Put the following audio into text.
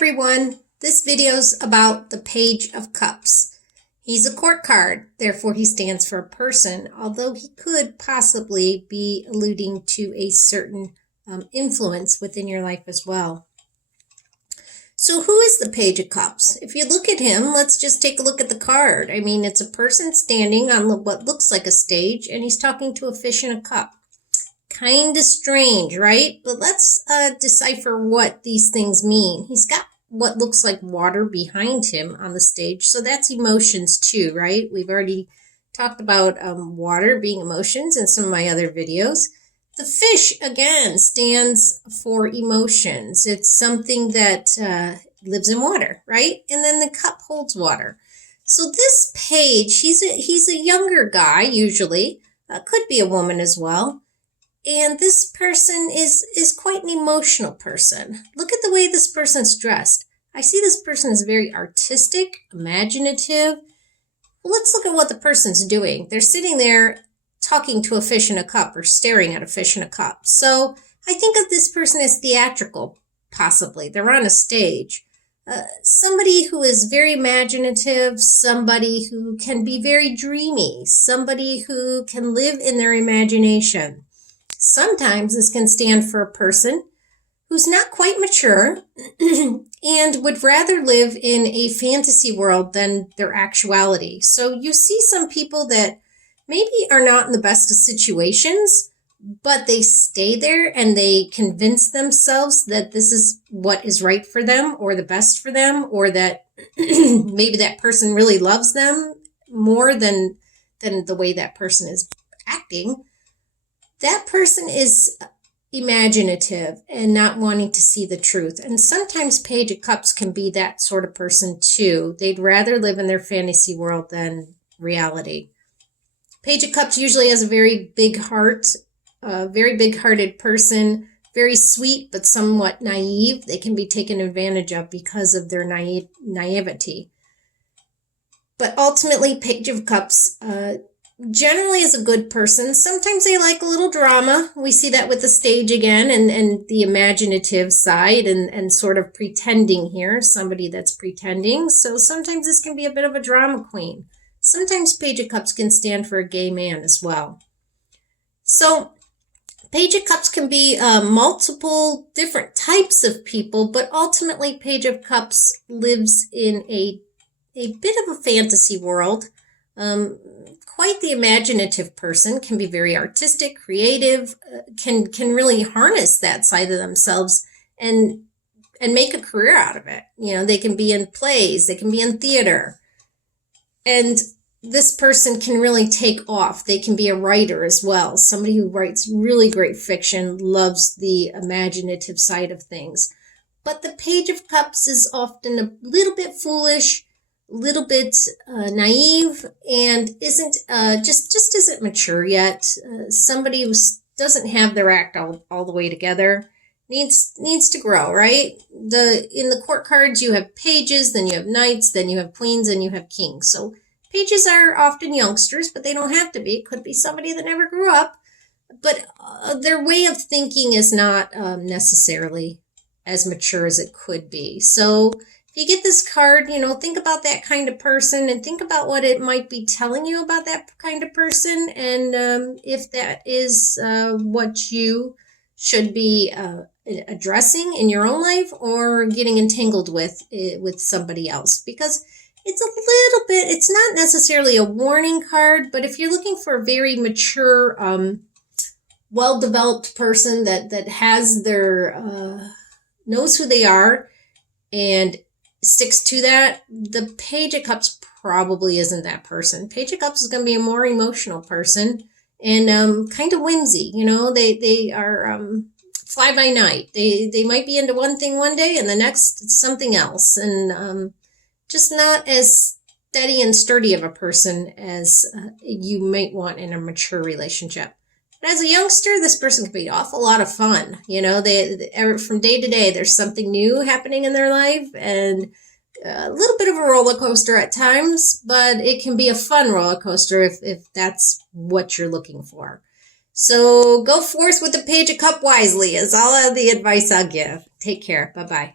everyone, this video's about the Page of Cups. He's a court card, therefore he stands for a person, although he could possibly be alluding to a certain influence within your life as well. So who is the Page of Cups? If you look at him, let's just take a look at the card. I mean, it's a person standing on what looks like a stage, and he's talking to a fish in a cup. Kind of strange, right? But let's decipher what these things mean. He's got what looks like water behind him on the stage, so that's emotions too, right? We've already talked about water being emotions in some of my other videos. The fish, again, stands for emotions. It's something that lives in water, right? And then the cup holds water. So this page, he's a younger guy, usually. Could be a woman as well. And this person is quite an emotional person. Look at the way this person's dressed. I see this person is very artistic, imaginative. Well, let's look at what the person's doing. They're sitting there talking to a fish in a cup or staring at a fish in a cup. So I think of this person as theatrical, possibly. They're on a stage. Somebody who is very imaginative, somebody who can be very dreamy, somebody who can live in their imagination. Sometimes this can stand for a person who's not quite mature and would rather live in a fantasy world than their actuality. So you see some people that maybe are not in the best of situations, but they stay there and they convince themselves that this is what is right for them or the best for them, or that maybe that person really loves them more than the way that person is acting. That person is imaginative and not wanting to see the truth. And sometimes Page of Cups can be that sort of person too. They'd rather live in their fantasy world than reality. Page of Cups usually has a very big heart, a very big-hearted person, very sweet but somewhat naive. They can be taken advantage of because of their naivety. But ultimately, Page of Cups generally is a good person. Sometimes they like a little drama. We see that with the stage again and the imaginative side and sort of pretending here, somebody that's pretending. So sometimes this can be a bit of a drama queen. Sometimes Page of Cups can stand for a gay man as well. So Page of Cups can be multiple different types of people, but ultimately Page of Cups lives in a bit of a fantasy world. Quite the imaginative person, can be very artistic, creative, can really harness that side of themselves and make a career out of it. You know, they can be in plays, they can be in theater. And this person can really take off. They can be a writer as well. Somebody who writes really great fiction, loves the imaginative side of things. But the Page of Cups is often a little bit foolish, little bit naive, and isn't just isn't mature yet. Somebody who doesn't have their act all the way together, needs to grow, right? In the court cards you have pages, then you have knights, then you have queens, and you have kings. So pages are often youngsters, but they don't have to be. It could be somebody that never grew up, but their way of thinking is not necessarily as mature as it could be. So if you get this card, you know, think about that kind of person and think about what it might be telling you about that kind of person, and if that is what you should be addressing in your own life or getting entangled with somebody else. Because it's a little bit, it's not necessarily a warning card, but if you're looking for a very mature, well-developed person that has their, knows who they are and sticks to that, the Page of Cups probably isn't that person. Page of Cups is going to be a more emotional person and kind of whimsy. You know, they are fly by night. They might be into one thing one day and the next it's something else, and just not as steady and sturdy of a person as you might want in a mature relationship. But as a youngster, this person can be an awful lot of fun. You know, from day to day, there's something new happening in their life, and a little bit of a roller coaster at times, but it can be a fun roller coaster if that's what you're looking for. So go forth with the Page of Cup wisely is all of the advice I'll give. Take care. Bye-bye.